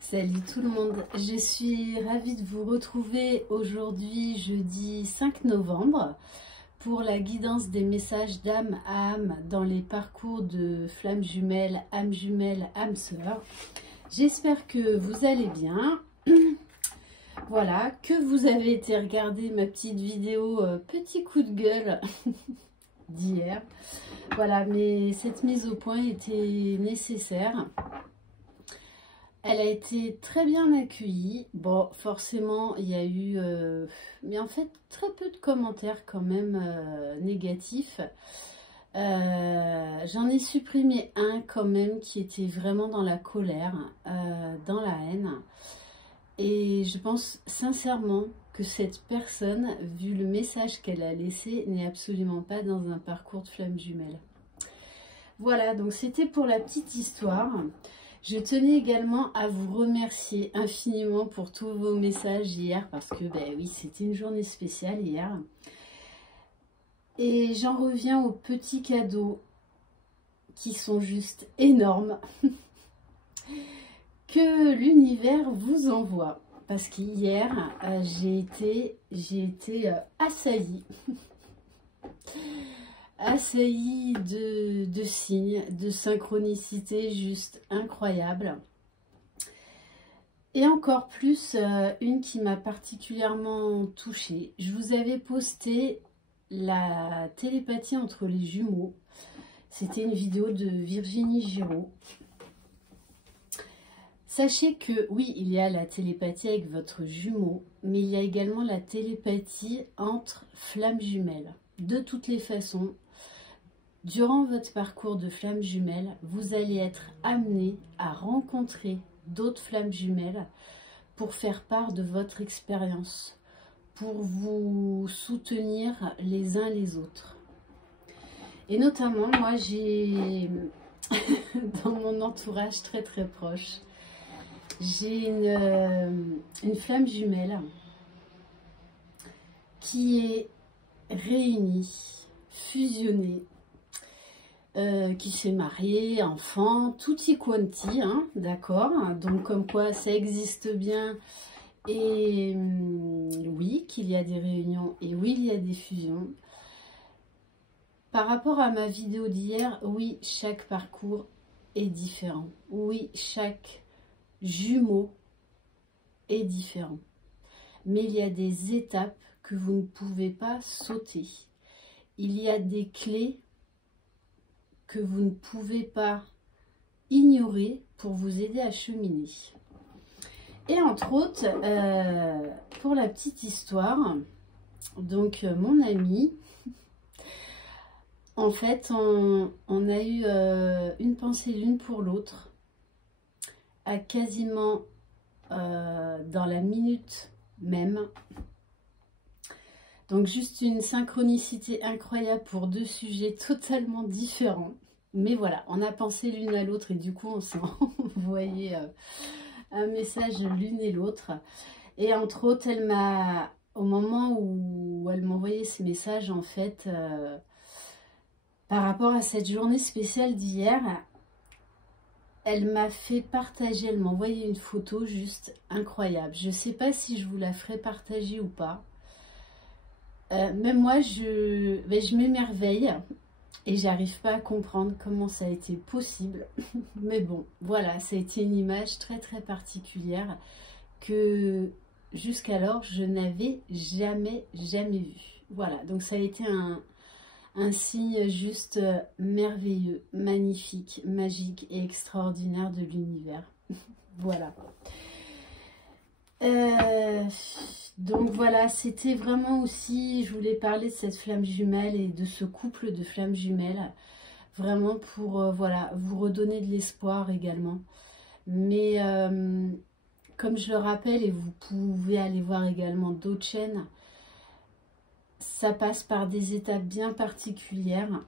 Salut tout le monde, je suis ravie de vous retrouver aujourd'hui jeudi 5 novembre pour la guidance des messages d'âme à âme dans les parcours de flammes jumelles, âme sœur. J'espère que vous allez bien. Voilà, que vous avez été regarder ma petite vidéo petit coup de gueule d'hier. Voilà, mais cette mise au point était nécessaire. Elle a été très bien accueillie. Bon, forcément, il y a eu, mais en fait, très peu de commentaires quand même négatifs. J'en ai supprimé un quand même qui était vraiment dans la colère, dans la haine. Et je pense sincèrement que cette personne, vu le message qu'elle a laissé, n'est absolument pas dans un parcours de flammes jumelles. Voilà, donc c'était pour la petite histoire. Je tenais également à vous remercier infiniment pour tous vos messages hier parce que, ben oui, c'était une journée spéciale hier. Et j'en reviens aux petits cadeaux qui sont juste énormes que l'univers vous envoie. Parce qu'hier, j'ai été assaillie. Assaillie de signes, de synchronicité juste incroyable. Et encore plus, une qui m'a particulièrement touchée. Je vous avais posté la télépathie entre les jumeaux. C'était une vidéo de Virginie Giraud. Sachez que oui, il y a la télépathie avec votre jumeau, mais il y a également la télépathie entre flammes jumelles. De toutes les façons, durant votre parcours de flammes jumelles, vous allez être amené à rencontrer d'autres flammes jumelles pour faire part de votre expérience, pour vous soutenir les uns les autres. Et notamment, moi j'ai dans mon entourage très proche, j'ai une flamme jumelle qui est réunie, fusionnée, qui s'est mariée, enfant, tutti quanti, hein, d'accord. Donc comme quoi ça existe bien et oui, qu'il y a des réunions et oui, il y a des fusions. Par rapport à ma vidéo d'hier, oui, chaque parcours est différent. Oui, chaque jumeau est différent. Mais il y a des étapes que vous ne pouvez pas sauter. Il y a des clés que vous ne pouvez pas ignorer pour vous aider à cheminer. Et entre autres, pour la petite histoire, donc mon ami, en fait, on a eu une pensée l'une pour l'autre, à quasiment dans la minute même. Donc juste une synchronicité incroyable pour deux sujets totalement différents. Mais voilà, on a pensé l'une à l'autre et du coup on s'est envoyé un message l'une et l'autre. Et entre autres, elle m'a, au moment où elle m'envoyait ces messages, en fait, par rapport à cette journée spéciale d'hier, elle m'a fait partager, elle m'a envoyé une photo juste incroyable. Je ne sais pas si je vous la ferai partager ou pas. Même moi, je m'émerveille et j'arrive pas à comprendre comment ça a été possible. Mais bon, voilà, ça a été une image très particulière que jusqu'alors je n'avais jamais vue. Voilà, donc ça a été un signe juste merveilleux, magnifique, magique et extraordinaire de l'univers. Voilà. Donc voilà, c'était vraiment aussi, je voulais parler de cette flamme jumelle et de ce couple de flammes jumelles, vraiment pour voilà, vous redonner de l'espoir également. Mais comme je le rappelle, et vous pouvez aller voir également d'autres chaînes, ça passe par des étapes bien particulières,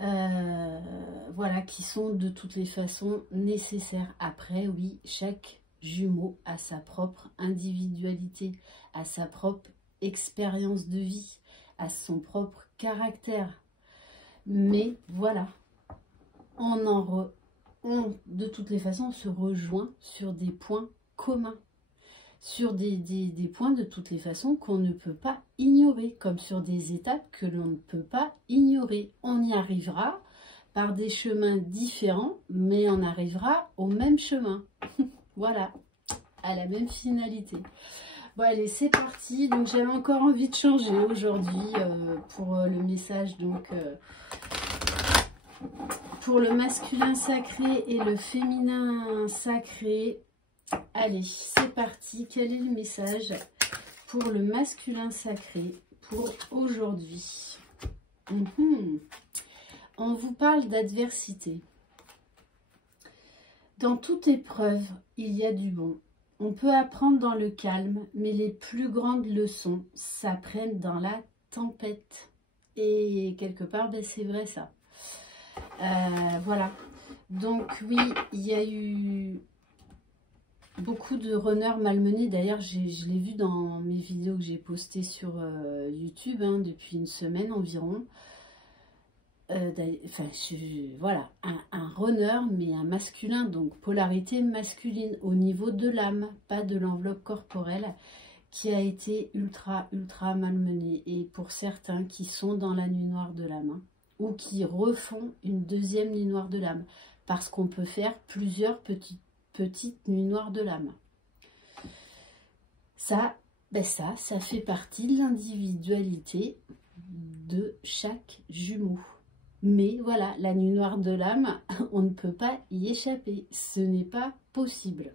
voilà, qui sont de toutes les façons nécessaires. Après, oui, chaque jumeau a sa propre individualité, a sa propre expérience de vie, a son propre caractère. Mais voilà, on en de toutes les façons, on se rejoint sur des points communs, sur des points de toutes les façons qu'on ne peut pas ignorer, comme sur des étapes que l'on ne peut pas ignorer. On y arrivera par des chemins différents, mais on arrivera au même chemin. Voilà, à la même finalité. Bon allez, c'est parti. Donc j'avais encore envie de changer aujourd'hui pour le message, donc pour le masculin sacré et le féminin sacré. Allez, c'est parti. Quel est le message pour le masculin sacré pour aujourd'hui? On vous parle d'adversité. Dans toute épreuve, il y a du bon. On peut apprendre dans le calme, mais les plus grandes leçons s'apprennent dans la tempête. Et quelque part, ben, c'est vrai ça. Voilà. Donc oui, il y a eu beaucoup de runners malmenés. D'ailleurs, je l'ai vu dans mes vidéos que j'ai postées sur YouTube depuis une semaine environ. Voilà, un runner, mais un masculin, donc polarité masculine au niveau de l'âme, pas de l'enveloppe corporelle, qui a été ultra malmené. Et pour certains qui sont dans la nuit noire de l'âme, ou qui refont une deuxième nuit noire de l'âme, parce qu'on peut faire plusieurs petites nuits noires de l'âme. Ça fait partie de l'individualité de chaque jumeau. Mais voilà, la nuit noire de l'âme, on ne peut pas y échapper. Ce n'est pas possible.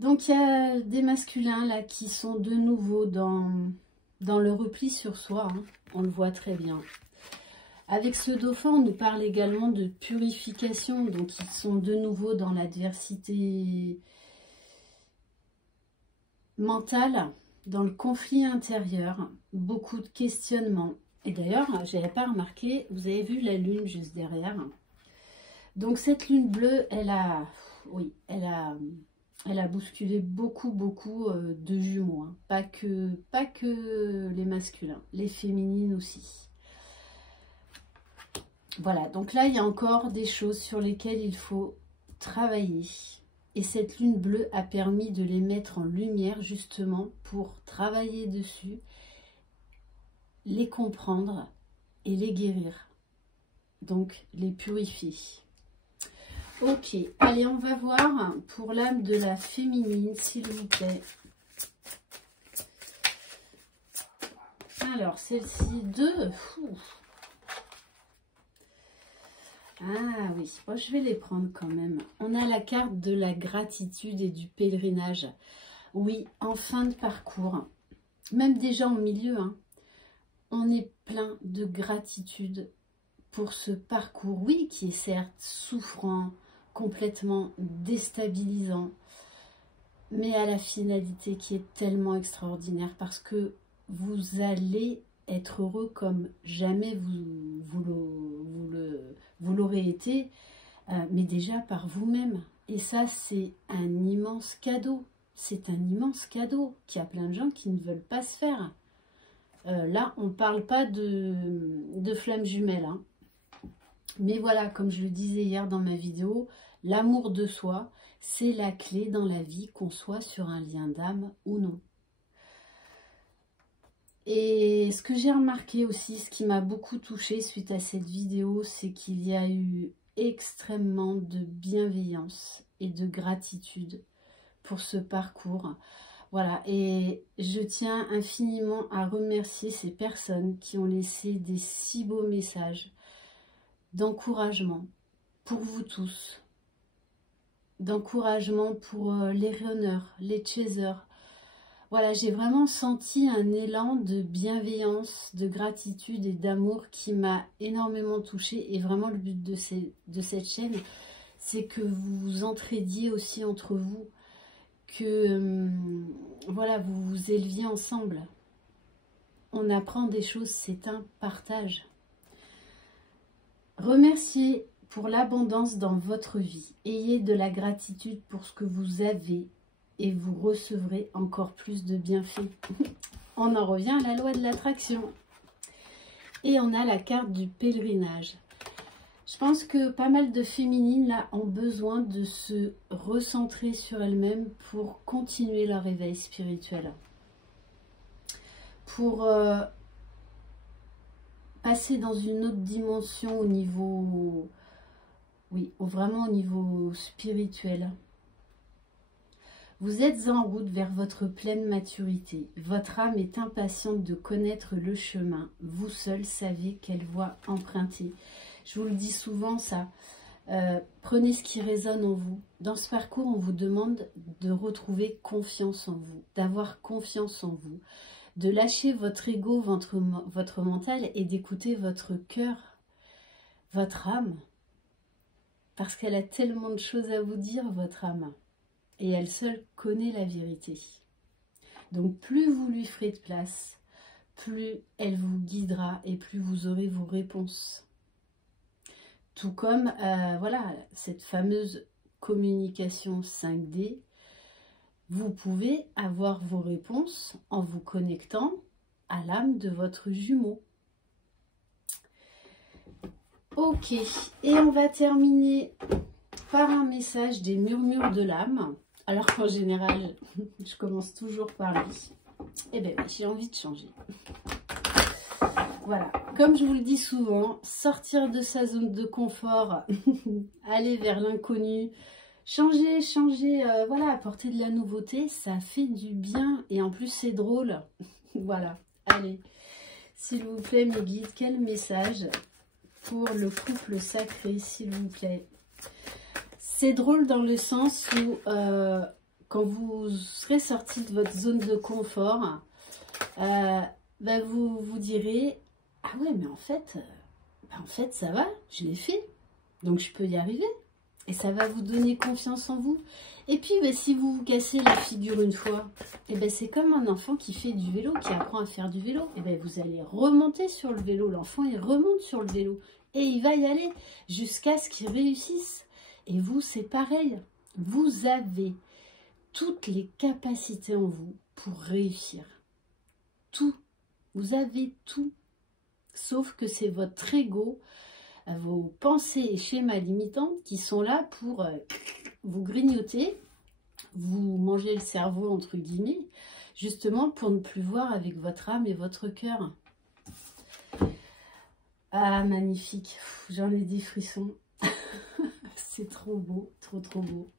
Donc, il y a des masculins là qui sont de nouveau dans le repli sur soi. On le voit très bien. Avec ce dauphin, on nous parle également de purification. Donc, ils sont de nouveau dans l'adversité mentale, dans le conflit intérieur. Beaucoup de questionnements. Et d'ailleurs, je n'avais pas remarqué, vous avez vu la lune juste derrière. Donc cette lune bleue, elle a bousculé beaucoup de jumeaux. Pas que les masculins, les féminines aussi. Voilà, donc là, il y a encore des choses sur lesquelles il faut travailler. Et cette lune bleue a permis de les mettre en lumière justement pour travailler dessus, les comprendre et les guérir, donc les purifier. Ok, allez, on va voir pour l'âme de la féminine, s'il vous plaît. Alors, celle-ci, deux. Ah oui, bon, je vais les prendre quand même. On a la carte de la gratitude et du pèlerinage. Oui, en fin de parcours, même déjà au milieu, on est plein de gratitude pour ce parcours, oui, qui est certes souffrant, complètement déstabilisant, mais à la finalité qui est tellement extraordinaire parce que vous allez être heureux comme jamais vous l'aurez été, mais déjà par vous-même. Et ça, c'est un immense cadeau. C'est un immense cadeau qu'il y a plein de gens qui ne veulent pas se faire. Là, on ne parle pas de flammes jumelles. Mais voilà, comme je le disais hier dans ma vidéo, l'amour de soi, c'est la clé dans la vie, qu'on soit sur un lien d'âme ou non. Et ce que j'ai remarqué aussi, ce qui m'a beaucoup touchée suite à cette vidéo, c'est qu'il y a eu extrêmement de bienveillance et de gratitude pour ce parcours. Voilà, et je tiens infiniment à remercier ces personnes qui ont laissé des si beaux messages d'encouragement pour vous tous, d'encouragement pour les runners, les chasers. Voilà, j'ai vraiment senti un élan de bienveillance, de gratitude et d'amour qui m'a énormément touchée. Et vraiment, le but de cette chaîne, c'est que vous vous entraidiez aussi entre vous, que voilà, vous vous éleviez ensemble. On apprend des choses, c'est un partage. Remerciez pour l'abondance dans votre vie. Ayez de la gratitude pour ce que vous avez et vous recevrez encore plus de bienfaits. On en revient à la loi de l'attraction. Et on a la carte du pèlerinage. Je pense que pas mal de féminines là ont besoin de se recentrer sur elles-mêmes pour continuer leur éveil spirituel. Pour passer dans une autre dimension au niveau, oui, vraiment au niveau spirituel. Vous êtes en route vers votre pleine maturité. Votre âme est impatiente de connaître le chemin. Vous seul savez quelle voie emprunter. Je vous le dis souvent ça. Prenez ce qui résonne en vous. Dans ce parcours, on vous demande de retrouver confiance en vous, d'avoir confiance en vous, de lâcher votre ego, votre mental et d'écouter votre cœur, votre âme. Parce qu'elle a tellement de choses à vous dire, votre âme. Et elle seule connaît la vérité. Donc plus vous lui ferez de place, plus elle vous guidera et plus vous aurez vos réponses. Tout comme, voilà, cette fameuse communication 5D, vous pouvez avoir vos réponses en vous connectant à l'âme de votre jumeau. Ok, et on va terminer par un message des murmures de l'âme. Alors qu'en général, je commence toujours par lui. Eh bien, j'ai envie de changer. Voilà, comme je vous le dis souvent, sortir de sa zone de confort, aller vers l'inconnu, changer, voilà, apporter de la nouveauté, ça fait du bien et en plus c'est drôle. Voilà, allez, s'il vous plaît mes guides, quel message pour le couple sacré, s'il vous plaît? C'est drôle dans le sens où quand vous serez sorti de votre zone de confort, vous vous direz « Ah ouais, mais en fait ça va, je l'ai fait, donc je peux y arriver. » Et ça va vous donner confiance en vous. Et puis, si vous vous cassez la figure une fois, c'est comme un enfant qui fait du vélo, qui apprend à faire du vélo. Vous allez remonter sur le vélo. L'enfant, il remonte sur le vélo. Et il va y aller jusqu'à ce qu'il réussisse. Et vous, c'est pareil. Vous avez toutes les capacités en vous pour réussir. Tout. Vous avez tout. Sauf que c'est votre ego, vos pensées et schémas limitants qui sont là pour vous grignoter, vous manger le cerveau entre guillemets, justement pour ne plus voir avec votre âme et votre cœur. Ah, magnifique, j'en ai des frissons. C'est trop beau, trop beau.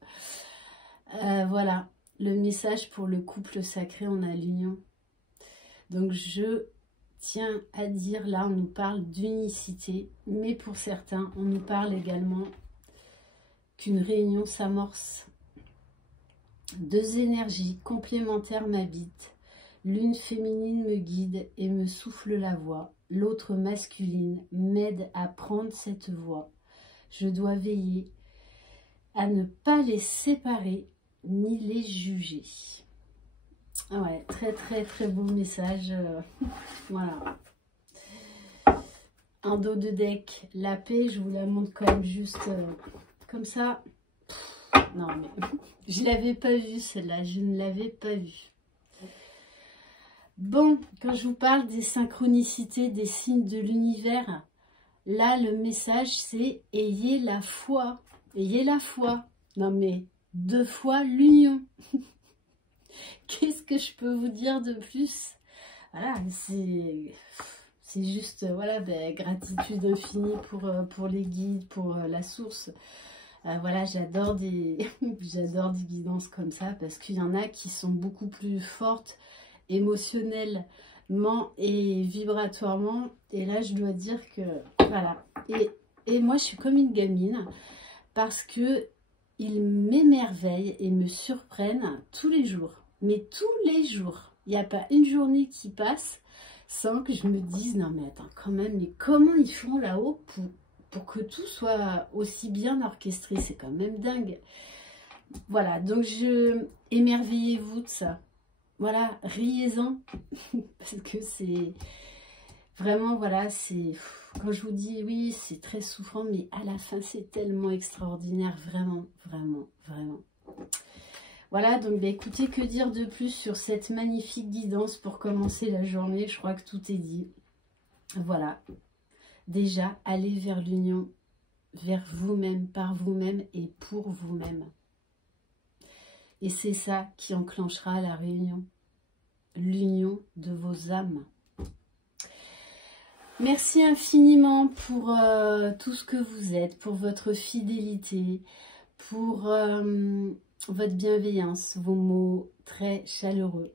Voilà, le message pour le couple sacré, on a l'union. Donc je tiens à dire, là on nous parle d'unicité, mais pour certains on nous parle également qu'une réunion s'amorce. Deux énergies complémentaires m'habitent, l'une féminine me guide et me souffle la voix, l'autre masculine m'aide à prendre cette voie. Je dois veiller à ne pas les séparer ni les juger. Ouais, très beau message. Voilà. Un dos de deck, la paix, je vous la montre quand même juste comme ça. Non mais je l'avais pas vue celle-là, je ne l'avais pas vue. Bon, quand je vous parle des synchronicités, des signes de l'univers, là le message c'est ayez la foi. Ayez la foi. Non mais 2 fois l'union. Qu'est-ce que je peux vous dire de plus? Voilà, c'est juste, voilà, gratitude infinie pour les guides, pour la source. Voilà, j'adore des guidances comme ça parce qu'il y en a qui sont beaucoup plus fortes émotionnellement et vibratoirement. Et là, je dois dire que, voilà. Et moi, je suis comme une gamine parce que ils m'émerveillent et me surprennent tous les jours. Mais tous les jours, il n'y a pas une journée qui passe sans que je me dise, non mais attends quand même, mais comment ils font là-haut pour que tout soit aussi bien orchestré? C'est quand même dingue. Voilà, donc émerveillez-vous de ça. Voilà, riez-en, parce que c'est vraiment, voilà, c'est, quand je vous dis, oui, c'est très souffrant, mais à la fin, c'est tellement extraordinaire, vraiment. Voilà, donc écoutez, que dire de plus sur cette magnifique guidance pour commencer la journée? Je crois que tout est dit. Voilà, déjà, allez vers l'union, vers vous-même, par vous-même et pour vous-même. Et c'est ça qui enclenchera la réunion, l'union de vos âmes. Merci infiniment pour tout ce que vous êtes, pour votre fidélité, pour votre bienveillance, vos mots très chaleureux.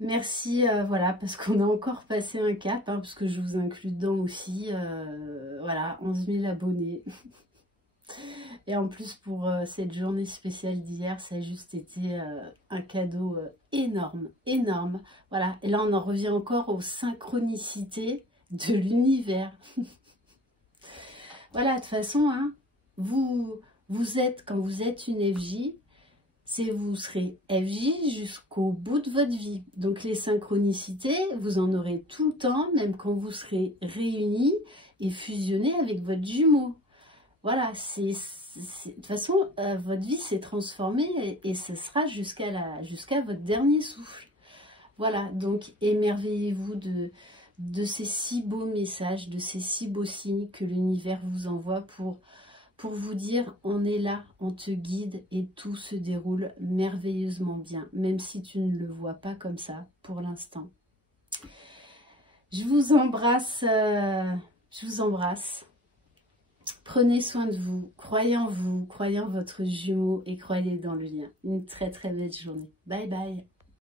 Merci, voilà, parce qu'on a encore passé un cap, hein, parce que je vous inclus dedans aussi, voilà, 11 000 abonnés. Et en plus, pour cette journée spéciale d'hier, ça a juste été un cadeau énorme, énorme. Voilà, et là, on en revient encore aux synchronicités de l'univers. Voilà, de toute façon, hein, vous êtes, quand vous êtes une FJ, vous serez FJ jusqu'au bout de votre vie. Donc les synchronicités, vous en aurez tout le temps, même quand vous serez réunis et fusionnés avec votre jumeau. Voilà, de toute façon, votre vie s'est transformée et ce sera jusqu'à votre dernier souffle. Voilà, donc émerveillez-vous de ces si beaux messages, de ces si beaux signes que l'univers vous envoie pour vous dire on est là, on te guide et tout se déroule merveilleusement bien, même si tu ne le vois pas comme ça pour l'instant. Je vous embrasse, Prenez soin de vous, croyez en vous, croyez en votre jumeau et croyez dans le lien. Une très très belle journée. Bye bye.